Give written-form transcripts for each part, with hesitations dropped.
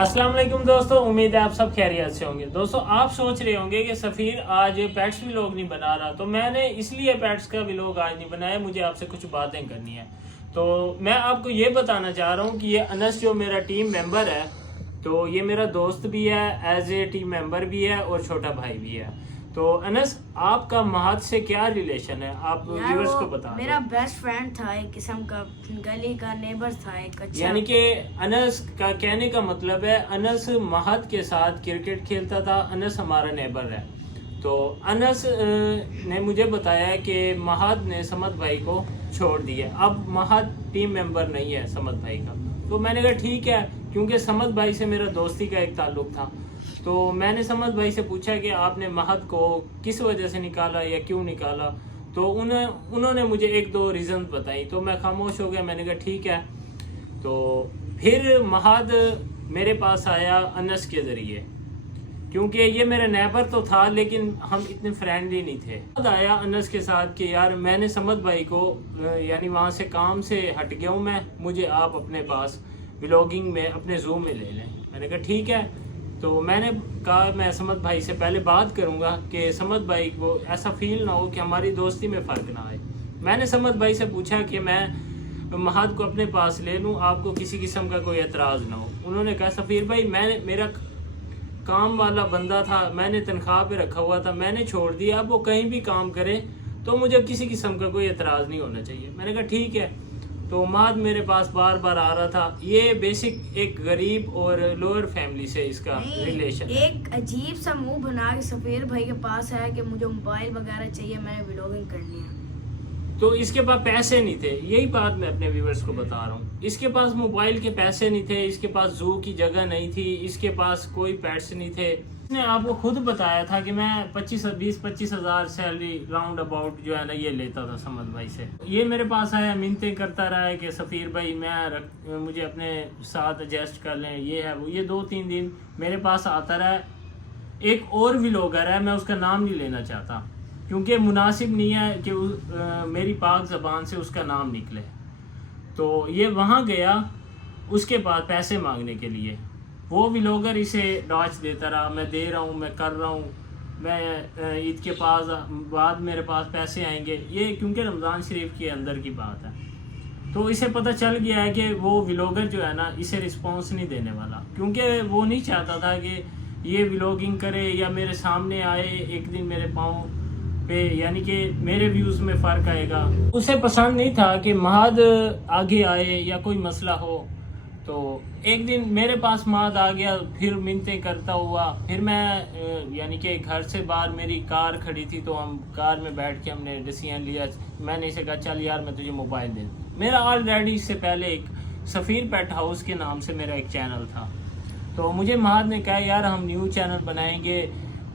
अस्सलाम वालेकुम दोस्तों, उम्मीद है आप सब खैरियत से होंगे। दोस्तों आप सोच रहे होंगे कि सफ़ीर आज पेट्स व्लॉग नहीं बना रहा, तो मैंने इसलिए पेट्स का व्लॉग आज नहीं बनाया, मुझे आपसे कुछ बातें करनी है। तो मैं आपको ये बताना चाह रहा हूँ कि ये अनस जो मेरा टीम मेंबर है, तो ये मेरा दोस्त भी है, एज ए टीम मेंबर भी है और छोटा भाई भी है। तो अनस, आपका महद से क्या रिलेशन है, आप व्यूअर्स को बता मेरा बेस्ट फ्रेंड था, एक किस्म का गली का नेबर था, एक अच्छा। यानी कि अनस का कहने का मतलब है अनस महद के साथ क्रिकेट खेलता था। अनस हमारा नेबर है। तो अनस ने मुझे बताया कि महद ने समद भाई को छोड़ दिया, अब महद टीम मेंबर नहीं है समद भाई का। तो मैंने कहा ठीक है, क्योंकि समद भाई से मेरा दोस्ती का एक ताल्लुक था। तो मैंने समद भाई से पूछा कि आपने महद को किस वजह से निकाला या क्यों निकाला। तो उन्होंने मुझे एक दो रीज़न बताई, तो मैं खामोश हो गया। मैंने कहा ठीक है। तो फिर महद मेरे पास आया अनस के ज़रिए, क्योंकि ये मेरा नेबर तो था लेकिन हम इतने फ्रेंडली नहीं थे। महद आया अनस के साथ कि यार मैंने समद भाई को यानी वहाँ से काम से हट गया हूँ मैं, मुझे आप अपने पास व्लॉगिंग में अपने ज़ूम में ले लें। मैंने कहा ठीक है। तो मैंने कहा मैं समद भाई से पहले बात करूंगा कि समद भाई को ऐसा फील ना हो कि हमारी दोस्ती में फ़र्क ना आए। मैंने समद भाई से पूछा कि मैं महद को अपने पास ले लूं, आपको किसी किस्म का कोई एतराज़ ना हो। उन्होंने कहा सफ़ीर भाई, मेरा काम वाला बंदा था, मैंने तनख्वाह पे रखा हुआ था, मैंने छोड़ दिया, अब वो कहीं भी काम करे तो मुझे किसी किस्म का कोई एतराज़ नहीं होना चाहिए। मैंने कहा ठीक है। तो महद मेरे पास बार बार आ रहा था। ये बेसिक एक गरीब और लोअर फैमिली से इसका रिलेशन है। एक अजीब सा मुंह बना के सफीर भाई के पास आया कि मुझे मोबाइल वगैरह चाहिए, मैंने व्लॉगिंग करनी है। तो इसके पास पैसे नहीं थे, यही बात मैं अपने व्यूअर्स को बता रहा हूँ। इसके पास मोबाइल के पैसे नहीं थे, इसके पास जू की जगह नहीं थी, इसके पास कोई पेट्स नहीं थे। इसने आपको खुद बताया था कि मैं 20-25 हज़ार सैलरी राउंड अबाउट जो है ना ये लेता था समद भाई से। ये मेरे पास आया, मिन्नतें करता रहा है कि सफ़ीर भाई मुझे अपने साथ एडजस्ट कर लें, ये है वो। ये 2-3 दिन मेरे पास आता रहा। एक और व्लॉगर है, मैं उसका नाम नहीं लेना चाहता क्योंकि मुनासिब नहीं है कि मेरी पाक ज़बान से उसका नाम निकले। तो ये वहाँ गया उसके बाद पैसे मांगने के लिए, वो व्लॉगर इसे डॉच देता रहा, मैं दे रहा हूँ, मैं कर रहा हूँ, मैं ईद के पास बाद मेरे पास पैसे आएंगे। ये क्योंकि रमज़ान शरीफ के अंदर की बात है, तो इसे पता चल गया है कि वो व्लॉगर जो है ना इसे रिस्पॉन्स नहीं देने वाला, क्योंकि वो नहीं चाहता था कि ये व्लॉगिंग करे या मेरे सामने आए एक दिन मेरे पाँव पे, यानी कि मेरे व्यूज़ में फ़र्क आएगा। उसे पसंद नहीं था कि महद आगे आए या कोई मसला हो। तो एक दिन मेरे पास महद आ गया, फिर मिन्नतें करता हुआ। फिर मैं यानी कि घर से बाहर मेरी कार खड़ी थी, तो हम कार में बैठ के हमने डिसीजन लिया। मैंने इसे कहा चल यार मैं तुझे मोबाइल दे दूँ। मेरा ऑलरेडी इससे पहले एक सफ़ीर पेट हाउस के नाम से मेरा एक चैनल था। तो मुझे महद ने कहा यार हम न्यू चैनल बनाएंगे,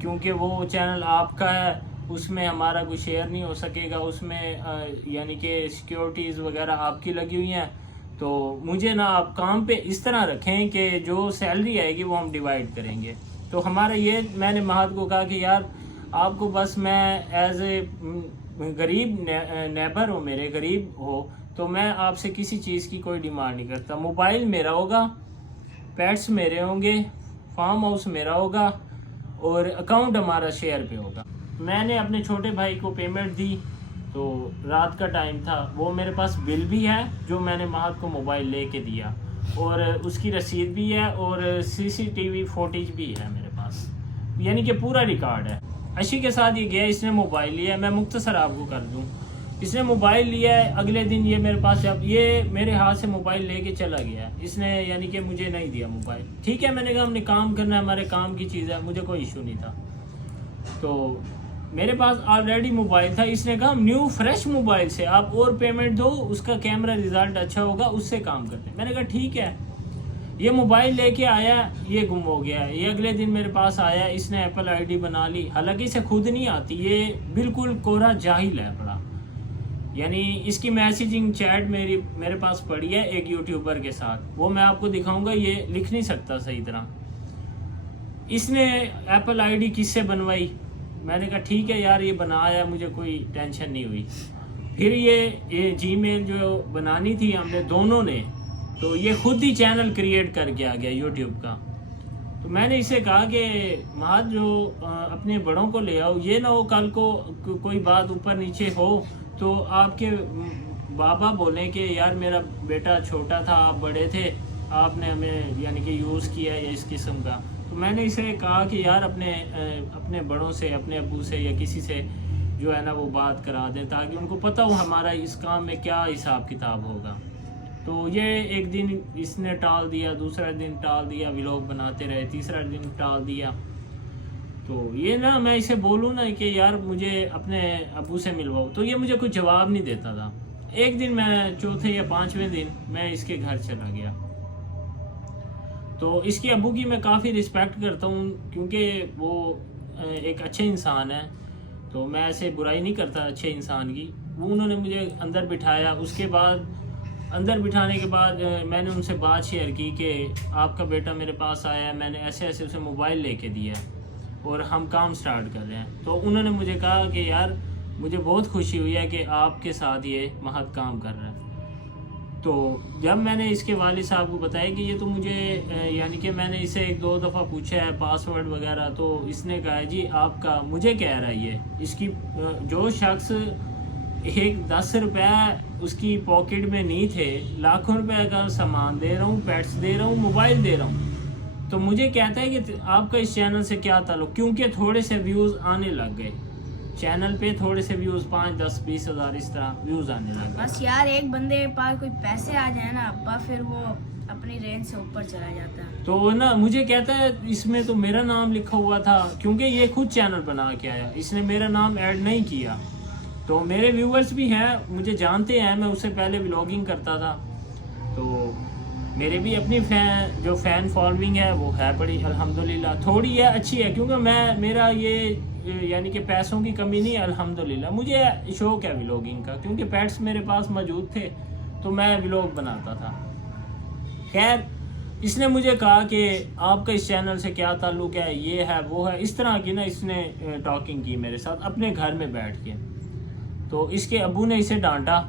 क्योंकि वो चैनल आपका है, उसमें हमारा कोई शेयर नहीं हो सकेगा, उसमें यानी कि सिक्योरिटीज़ वगैरह आपकी लगी हुई हैं। तो मुझे ना आप काम पे इस तरह रखें कि जो सैलरी आएगी वो हम डिवाइड करेंगे। तो हमारा ये, मैंने महद को कहा कि यार आपको बस मैं एज ए गरीब नेबर हो, मेरे गरीब हो, तो मैं आपसे किसी चीज़ की कोई डिमांड नहीं करता। मोबाइल मेरा होगा, पेट्स मेरे होंगे, फार्म हाउस मेरा होगा और अकाउंट हमारा शेयर पे होगा। मैंने अपने छोटे भाई को पेमेंट दी, तो रात का टाइम था, वो मेरे पास बिल भी है जो मैंने महद को मोबाइल लेके दिया, और उसकी रसीद भी है और CCTV फुटेज भी है मेरे पास, यानी कि पूरा रिकॉर्ड है। अशी के साथ ये गया, इसने मोबाइल लिया, मैं मुख्तसर आपको कर दूं। इसने मोबाइल लिया है, अगले दिन ये मेरे पास, जब ये मेरे हाथ से मोबाइल लेके चला गया इसने, यानी कि मुझे नहीं दिया मोबाइल। ठीक है, मैंने कहा हमने काम करना है, हमारे काम की चीज़ है, मुझे कोई इशू नहीं था। तो मेरे पास ऑलरेडी मोबाइल था, इसने कहा न्यू फ्रेश मोबाइल से आप और पेमेंट दो, उसका कैमरा रिजल्ट अच्छा होगा, उससे काम करते हैं। मैंने कहा ठीक है। ये मोबाइल लेके आया, ये गुम हो गया। ये अगले दिन मेरे पास आया, इसने एप्पल आईडी बना ली, हालांकि इसे खुद नहीं आती, ये बिल्कुल कोरा जाहिल है बड़ा। यानी इसकी मैसेजिंग चैट मेरे पास पड़ी है एक यूट्यूबर के साथ, वो मैं आपको दिखाऊंगा। ये लिख नहीं सकता सही तरह। इसने एप्पल आईडी किससे बनवाई? मैंने कहा ठीक है यार ये बनाया, मुझे कोई टेंशन नहीं हुई। फिर ये जीमेल जो बनानी थी हमने दोनों ने, तो ये खुद ही चैनल क्रिएट करके आ गया यूट्यूब का। تو میں نے اسے کہا کہ محد جو اپنے بڑوں کو لے آؤ، یہ نہ ہو کل کو کوئی بات اوپر نیچے ہو تو آپ کے بابا بولیں کہ یار میرا بیٹا چھوٹا تھا، آپ بڑے تھے، آپ نے ہمیں یعنی کہ یوز کیا یا اس قسم کا. تو میں نے اسے کہا کہ یار اپنے بڑوں سے، اپنے ابو سے یا کسی سے جو ہے نا وہ بات کرا دیں تاکہ ان کو پتہ ہو ہمارا اس کام میں کیا حساب کتاب ہوگا. تو یہ ایک دن اس نے ٹال دیا، دوسرا دن ٹال دیا، ولاگ بناتے رہے، تیسرا دن ٹال دیا. تو یہ نا میں اسے بولوں نا کہ یار مجھے اپنے ابو سے ملواؤ تو یہ مجھے کوئی جواب نہیں دیتا تھا. ایک دن میں چوتھے یا پانچویں دن میں اس کے گھر چلا گیا. تو اس کے ابو کی میں کافی رسپیکٹ کرتا ہوں کیونکہ وہ ایک اچھے انسان ہے، تو میں ایسے برائی نہیں کرتا اچھے انسان کی. وہ انہوں نے مجھے اندر بٹھایا، اس کے بعد اندر بٹھانے کے بعد میں نے ان سے بات شیئر کی کہ آپ کا بیٹا میرے پاس آیا ہے، میں نے ایسے ایسے اسے موبائل لے کے دیا اور ہم کام سٹارٹ کر رہے ہیں. تو انہوں نے مجھے کہا کہ یار مجھے بہت خوشی ہوئی ہے کہ آپ کے ساتھ یہ محد کام کر رہا ہے. تو جب میں نے اس کے والد صاحب کو بتایا کہ یہ تو مجھے یعنی کہ میں نے اسے ایک دو دفعہ پوچھا ہے پاسورڈ وغیرہ، تو اس نے کہا جی آپ کا، مجھے کہہ رہا ہے یہ اس کی جو شخص ایک 10 روپے اس کی پاکٹ میں نہیں تھے، لاکھوں روپے کا سامان دے رہا ہوں، پیٹس دے رہا ہوں، موبائل دے رہا ہوں، تو مجھے کہتا ہے کہ آپ کا اس چینل سے کیا تعلق، کیونکہ تھوڑے سے ویوز آنے لگ گئے چینل پہ، تھوڑے سے ویوز 5 10 20 ہزار اس طرح ویوز آنے لگ گئے. بس یار ایک بندے کے پاس کوئی پیسے آ جائیں نا ابا، پھر وہ اپنی رینج سے اوپر چلا جاتا ہے. تو نا مجھے کہتا ہے اس میں تو میرا نام لکھا ہوا تھا، کیونکہ یہ خود چینل بنا کے آیا، اس نے میرا نام ایڈ نہیں کیا. تو میرے ویورز بھی ہیں، مجھے جانتے ہیں، میں اس سے پہلے ولاگنگ کرتا تھا، تو میرے بھی اپنی جو فین فالوئنگ ہے وہ ہے بڑی، الحمدللہ تھوڑی ہے، اچھی ہے، کیونکہ میرا یہ یعنی کہ پیسوں کی کمی نہیں ہے الحمدللہ. مجھے شوق ہے ولاگنگ کا، کیونکہ پیٹس میرے پاس موجود تھے تو میں ولاگ بناتا تھا. خیر اس نے مجھے کہا کہ آپ کا اس چینل سے کیا تعلق ہے، یہ ہے وہ ہے، اس طرح کی نا اس نے ٹاکنگ کی میرے ساتھ اپنے گھر میں بیٹھ کے. تو اس کے ابو نے اسے ڈانٹا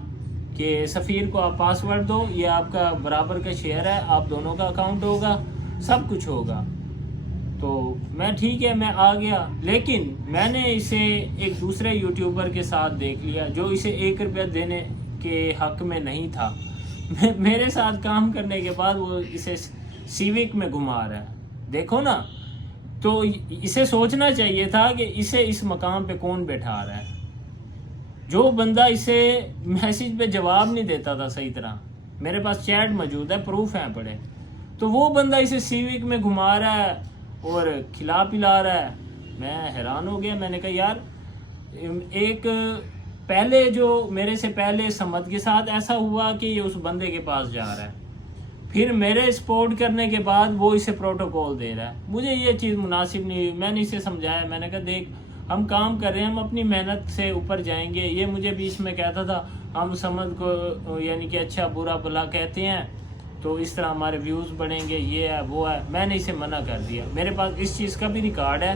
کہ سفیر کو آپ پاسورڈ دو، یہ آپ کا برابر کا شیئر ہے، آپ دونوں کا اکاؤنٹ ہوگا، سب کچھ ہوگا. تو میں ٹھیک ہے میں آ گیا، لیکن میں نے اسے ایک دوسرے یوٹیوبر کے ساتھ دیکھ لیا جو اسے 1 روپیہ دینے کے حق میں نہیں تھا. میرے ساتھ کام کرنے کے بعد وہ اسے سیوک میں گھما رہا ہے، دیکھو نا. تو اسے سوچنا چاہیے تھا کہ اسے اس مقام پہ کون بیٹھا رہا ہے. جو بندہ اسے میسیج پہ جواب نہیں دیتا تھا صحیح طرح، میرے پاس چیٹ موجود ہے، پروف ہیں پڑے، تو وہ بندہ اسے سیوک میں گھما رہا ہے اور کھلا پلا رہا ہے. میں حیران ہو گیا، میں نے کہا یار ایک پہلے جو میرے سے پہلے سمت کے ساتھ ایسا ہوا کہ یہ اس بندے کے پاس جا رہا ہے، پھر میرے سپورٹ کرنے کے بعد وہ اسے پروٹوکول دے رہا ہے. مجھے یہ چیز مناسب نہیں ہوئی. میں نے اسے سمجھایا، میں نے کہا دیکھ ہم کام کر رہے ہیں، ہم اپنی محنت سے اوپر جائیں گے. یہ مجھے بیچ میں کہتا تھا ہم سمت کو یعنی کہ اچھا برا بھلا کہتے ہیں تو اس طرح ہمارے ویوز بڑھیں گے، یہ ہے وہ ہے. میں نے اسے منع کر دیا. میرے پاس اس چیز کا بھی ریکارڈ ہے.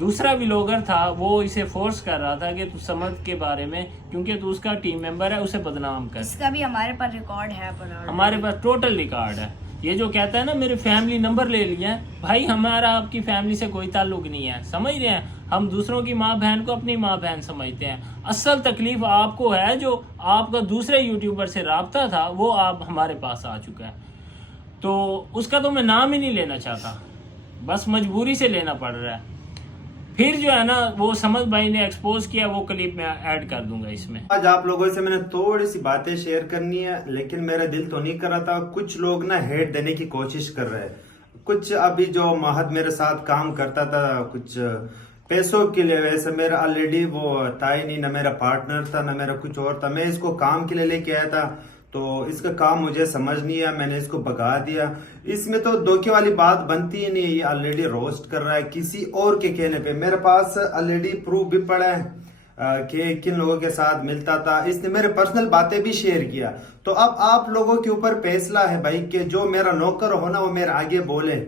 دوسرا ولاگر تھا وہ اسے فورس کر رہا تھا کہ تو سمت کے بارے میں، کیونکہ تو اس کا ٹیم ممبر ہے، اسے بدنام کر. اس کا بھی ہمارے پاس ریکارڈ ہے، ہمارے پاس ٹوٹل ریکارڈ ہے. یہ جو کہتا ہے نا میرے فیملی نمبر لے لیا ہے، بھائی ہمارا آپ کی فیملی سے کوئی تعلق نہیں ہے، سمجھ رہے ہیں. ہم دوسروں کی ماں بہن کو اپنی ماں بہن سمجھتے ہیں. اصل تکلیف آپ کو ہے، جو آپ کا دوسرے یوٹیوبر سے رابطہ تھا وہ آپ ہمارے پاس آ چکا ہے. تو اس کا تو میں نام ہی نہیں لینا چاہتا، بس مجبوری سے لینا پڑ رہا ہے. پھر جو ہے نا وہ سمجھ بھائی نے ایکسپوز کیا، وہ کلپ میں ایڈ کر دوں گا اس میں. آج آپ لوگوں سے میں نے تھوڑی سی باتیں شیئر کرنی ہے، لیکن میرا دل تو نہیں کر رہا تھا. کچھ لوگ نا ہیٹ دینے کی کوشش کر رہے ہیں. کچھ ابھی جو محد میرے ساتھ کام کرتا تھا کچھ پیسوں کے لیے، ویسے میرا آلریڈی وہ تھا ہی نہیں، نہ میرا پارٹنر تھا نہ میرا کچھ اور تھا. میں اس کو کام کے لیے لے کے آیا تھا، تو اس کا کام مجھے سمجھ نہیں آیا، میں نے اس کو بگا دیا. اس میں تو دھوکے والی بات بنتی ہی نہیں. یہ آلریڈی روسٹ کر رہا ہے کسی اور کے کہنے پہ. میرے پاس آلریڈی پروف بھی پڑا ہے کہ کن لوگوں کے ساتھ ملتا تھا. اس نے میرے پرسنل باتیں بھی شیئر کیا. تو اب آپ لوگوں کے اوپر فیصلہ ہے بھائی کہ جو میرا نوکر ہو نا وہ میرے آگے بولے،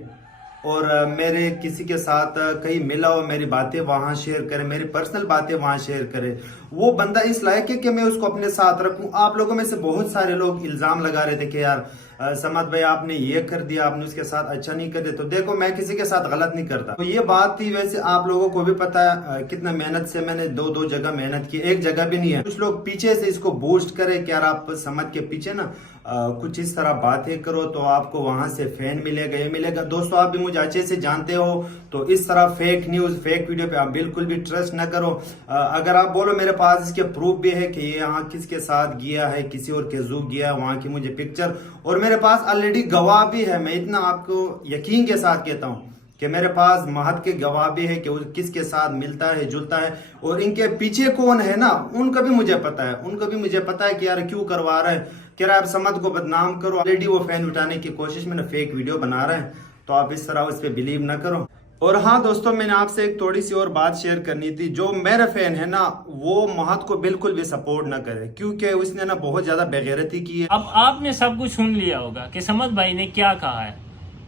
اور میرے کسی کے ساتھ کہیں ملا ہو میری باتیں وہاں شیئر کرے، میری پرسنل باتیں وہاں شیئر کرے. وہ بندہ اس لائق ہے کہ میں اس کو اپنے ساتھ رکھوں. آپ لوگوں میں سے بہت سارے لوگ الزام لگا رہے تھے کہ یار समद भाई आपने ये कर दिया, आपने उसके साथ अच्छा नहीं कर दिया। तो देखो मैं किसी के साथ गलत नहीं करता, तो ये बात थी। वैसे आप लोगों को भी पता है कितना मेहनत से मैंने दो जगह मेहनत की, एक जगह भी नहीं है। कुछ लोग पीछे से इसको बूस्ट करे कि यार आप समद के पीछे ना कुछ इस तरह बातें करो तो आपको वहां से फैन मिलेगा, ये मिलेगा। दोस्तों आप भी मुझे अच्छे से जानते हो, तो इस तरह फेक न्यूज फेक वीडियो पे आप बिल्कुल भी ट्रस्ट न करो। अगर आप बोलो मेरे पास इसके प्रूफ भी है कि ये यहाँ किसके साथ गया है, किसी और के जू गया है, वहां की मुझे पिक्चर और मेरे पास ऑलरेडी गवाह भी है। मैं इतना आपको यकीन के साथ कहता हूँ कि मेरे पास महद के गवाह भी है कि वो किसके साथ मिलता है जुलता है, और इनके पीछे कौन है ना उनका भी मुझे पता है। उनको भी मुझे पता है कि यार क्यों करवा रहे हैं, कह रहा है आप समद को बदनाम करो। ऑलरेडी वो फैन उठाने की कोशिश में फेक वीडियो बना रहे हैं, तो आप इस तरह उस पर बिलीव ना करो। और हाँ दोस्तों, मैंने आपसे एक थोड़ी सी और बात शेयर करनी थी। जो मेरा फैन है ना वो महद को बिल्कुल भी सपोर्ट ना करे, क्योंकि उसने ना बहुत ज्यादा बेगैरती की है। अब आपने सब कुछ सुन लिया होगा कि समद भाई ने क्या कहा है।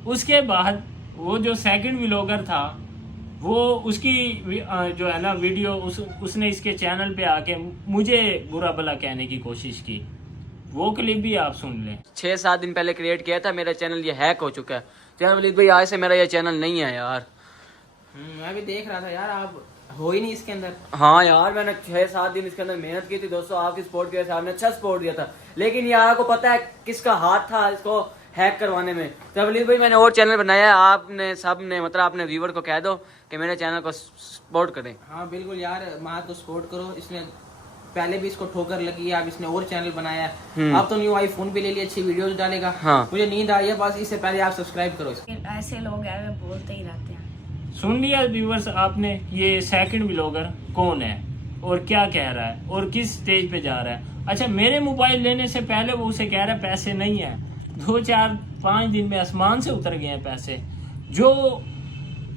उसके बाद वो जो सेकंड व्लॉगर था वो उसकी जो है ना वीडियो उसने इसके चैनल पे आके मुझे बुरा भला कहने की कोशिश की। वो क्लिप भी आप सुन लें। 6-7 दिन पहले क्रिएट किया था, मेरा चैनल ये हैक हो चुका है। यार वलीद भाई आज से मेरा ये चैनल नहीं है यार। मैं भी देख रहा था यार, आप हो ही नहीं इसके अंदर। हाँ यार मैंने 6-7 दिन इसके अंदर मेहनत की थी दोस्तों, आपकी सपोर्ट की वजह से आपने अच्छा सपोर्ट दिया था, लेकिन यार को पता है किसका हाथ था इसको हैक करवाने में। तो वलीद भाई मैंने और चैनल बनाया है, आपने सब ने मतलब अपने व्यूवर को कह दो कि मेरे चैनल को सपोर्ट करें। हाँ बिल्कुल यार, महद को सपोर्ट करो। इसने पहले भी इसको ठोकर लगी है, अब इसने और चैनल बनाया है। अब तो न्यू आईफोन भी ले लिया, अच्छी वीडियोस डालेगा। हाँ। मुझे नींद आई है, बस इससे पहले आप सब्सक्राइब करो इसको। ऐसे लोग हैं वे बोलते ही रहते हैं। सुन लिया व्यूअर्स आपने ये सेकंड व्लॉगर कौन है और क्या कह रहा है और किस स्टेज पे जा रहा है। अच्छा, मेरे मोबाइल लेने से पहले वो उसे कह रहा है पैसे नहीं है, 2-4-5 दिन में आसमान से उतर गए हैं पैसे। जो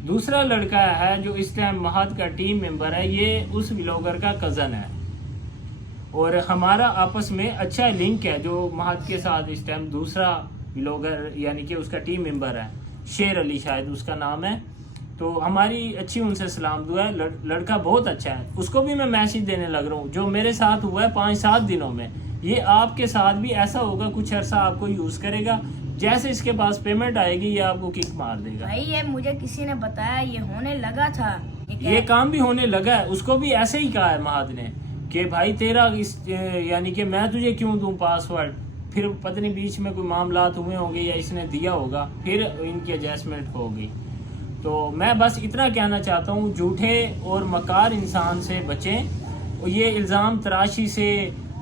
दूसरा लड़का है जो इस टाइम महद का टीम मेंबर है, ये उस व्लॉगर का कज़न है और हमारा आपस में अच्छा लिंक है। जो महद के साथ इस टाइम दूसरा व्लॉगर यानी कि उसका टीम मेंबर है, शेर अली शायद उसका नाम है, तो हमारी अच्छी उनसे सलाम दुआ है। लड़का बहुत अच्छा है, उसको भी मैं मैसेज देने लग रहा हूँ। जो मेरे साथ हुआ है 5-7 दिनों में, ये आपके साथ भी ऐसा होगा। कुछ अरसा आपको यूज करेगा, जैसे इसके पास पेमेंट आएगी ये आपको किक मार देगा। भाई ये मुझे किसी ने बताया, ये होने लगा था। ये काम भी होने लगा है। उसको भी ऐसे ही कहा है महद ने कि भाई तेरा यानी कि मैं तुझे क्यों दूं पासवर्ड। फिर पता नहीं बीच में कोई मामलात हुए होंगे या इसने दिया होगा, फिर इनकी एडजस्टमेंट हो गई। तो मैं बस इतना कहना चाहता हूँ, झूठे और मकार इंसान से बचें। ये इल्ज़ाम तराशी से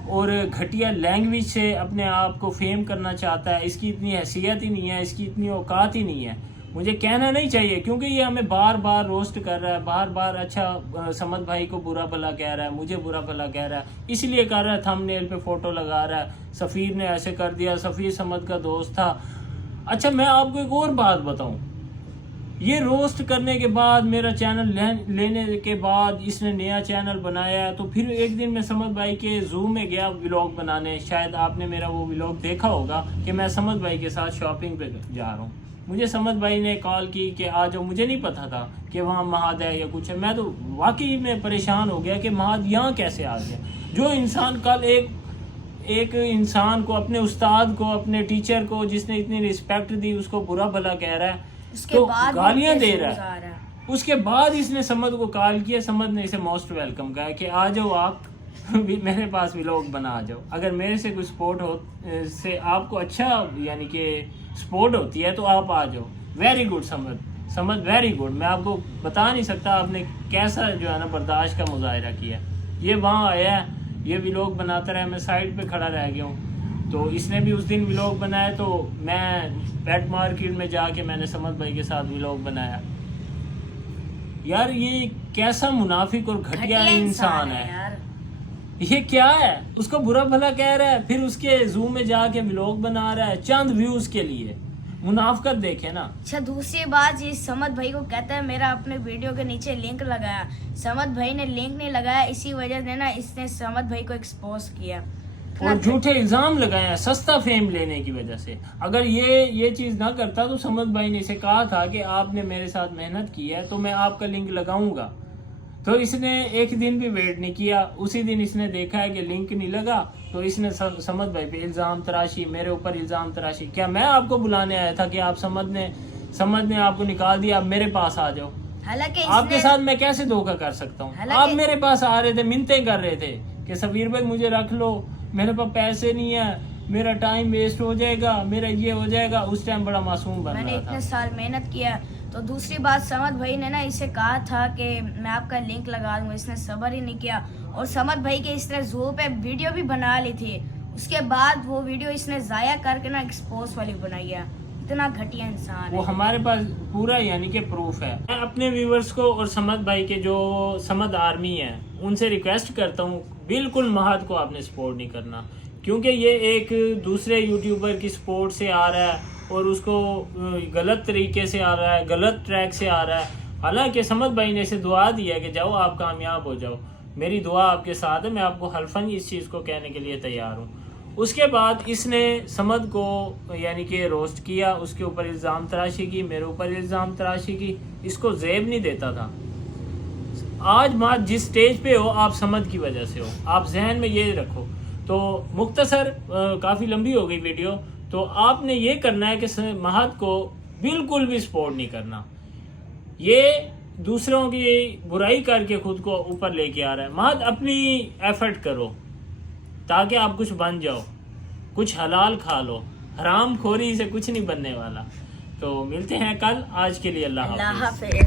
और घटिया लैंग्वेज से अपने आप को फेम करना चाहता है। इसकी इतनी हैसियत ही नहीं है, इसकी इतनी औकात ही नहीं है। मुझे कहना नहीं चाहिए क्योंकि ये हमें बार बार रोस्ट कर रहा है, बार बार अच्छा समद भाई को बुरा भला कह रहा है, मुझे बुरा भला कह रहा है, इसलिए कर रहा है थंबनेल पे फोटो लगा रहा है। सफ़ीर ने ऐसे कर दिया, सफ़ीर समद का दोस्त था। अच्छा मैं आपको एक और बात बताऊं, ये रोस्ट करने के बाद मेरा चैनल लेने के बाद इसने नया चैनल बनाया, तो फिर एक दिन मैं समद भाई के जू में गया व्लॉग बनाने। शायद आपने मेरा वो व्लॉग देखा होगा कि मैं समद भाई के साथ शॉपिंग पे जा रहा हूँ। मुझे समद भाई ने कॉल की कि आ जाओ। मुझे नहीं पता था कि वहाँ महद है या कुछ है। मैं तो वाकई में परेशान हो गया कि महद यहाँ कैसे आ गया। जो इंसान कल एक इंसान को, अपने उस्ताद को, अपने टीचर को जिसने इतनी रिस्पेक्ट दी, उसको बुरा भला कह रहा है, तो गालियां दे रहा है। उसके बाद इसने समद को कॉल किया, समद ने इसे मोस्ट वेलकम कहा कि आ जाओ आप मेरे पास व्लॉग बना आ जाओ। अगर मेरे से कोई सपोर्ट हो से आपको अच्छा यानी कि सपोर्ट होती है तो आप आ जाओ। Very good Samad very good. मैं आपको बता नहीं सकता आपने कैसा जो है ना बर्दाश्त का मुजाहिरा किया। ये वहाँ आया, ये व्लॉग बनाता रहा, मैं साइड पे खड़ा रह गया हूँ। तो इसने भी उस दिन व्लॉग बनाया, तो मैं पेट मार्केट में जाके मैंने समद भाई के साथ व्लॉग बनाया। यार ये कैसा मुनाफिक और घटिया इंसान है यार। ये क्या है? उसको बुरा भला कह रहा है, फिर उसके जू में जाके व्लॉग बना रहा है चंद व्यूज के लिए। मुनाफिकत देखे ना। अच्छा दूसरी बात, ये समद भाई को कहता है मेरा अपने वीडियो के नीचे लिंक लगाया। समद भाई ने लिंक नहीं लगाया, इसी वजह से ना इसने समद भाई को एक्सपोज किया और झूठे इल्जाम लगाए हैं सस्ता फेम लेने की वजह से। अगर ये चीज ना करता तो समद भाई ने इसे कहा था कि आपने मेरे साथ मेहनत की है तो मैं आपका लिंक लगाऊंगा। تو اس نے ایک دن بھی ویٹ نہیں کیا. اسی دن اس نے دیکھا ہے کہ لنک نہیں لگا تو اس نے سمد بھائی پہ الزام تراشی, میرے اوپر الزام تراشی. کیا میں آپ کو بلانے آیا تھا کہ آپ سمد نے آپ کو نکال دیا, آپ میرے پاس آ جاؤ؟ حالانکہ آپ کے ساتھ میں کیسے دھوکہ کر سکتا ہوں؟ آپ میرے پاس آ رہے تھے, منتیں کر رہے تھے کہ سفیر بھائی مجھے رکھ لو, میرے پاس پیسے نہیں ہے, میرا ٹائم ویسٹ ہو جائے گا, میرا یہ ہو جائے گا. اس ٹائم بڑا معصوم بن میں نے رہا تھا. اتنے سال محنت کیا. تو دوسری بات, سمد بھائی نے نا اسے کہا تھا کہ میں آپ کا لنک لگا دوں, اس نے صبر ہی نہیں کیا. اور سمد بھائی کے اس نے زو پہ ویڈیو بھی بنا لی تھی, اس کے بعد وہ ویڈیو اس نے ضائع کر کے نا ایکسپوز والی بنائی ہے. اتنا گھٹیا انسان ہے وہ ہمارے پاس پورا یعنی کہ پروف ہے. میں اپنے ویورز کو اور سمد بھائی کے جو سمد آرمی ہے ان سے ریکویسٹ کرتا ہوں, بالکل مہد کو آپ نے سپورٹ نہیں کرنا, کیونکہ یہ ایک دوسرے یوٹیوبر کی سپورٹ سے آ رہا ہے اور اس کو غلط طریقے سے آ رہا ہے, غلط ٹریک سے آ رہا ہے. حالانکہ سمد بھائی نے اسے دعا دی ہے کہ جاؤ آپ کامیاب ہو جاؤ, میری دعا آپ کے ساتھ ہے, میں آپ کو حلفاً اس چیز کو کہنے کے لیے تیار ہوں. اس کے بعد اس نے سمد کو یعنی کہ روسٹ کیا, اس کے اوپر الزام تراشی کی, میرے اوپر الزام تراشی کی. اس کو زیب نہیں دیتا تھا. آج مات جس سٹیج پہ ہو آپ سمد کی وجہ سے ہو, آپ ذہن میں یہ رکھو. تو مختصر کافی لمبی ہو گئی ویڈیو, تو آپ نے یہ کرنا ہے کہ مہد کو بالکل بھی سپورٹ نہیں کرنا. یہ دوسروں کی برائی کر کے خود کو اوپر لے کے آ رہا ہے. مہد اپنی ایفرٹ کرو تاکہ آپ کچھ بن جاؤ, کچھ حلال کھا لو, حرام خوری سے کچھ نہیں بننے والا. تو ملتے ہیں کل, آج کے لیے اللہ حافظ. اللہ حافظ.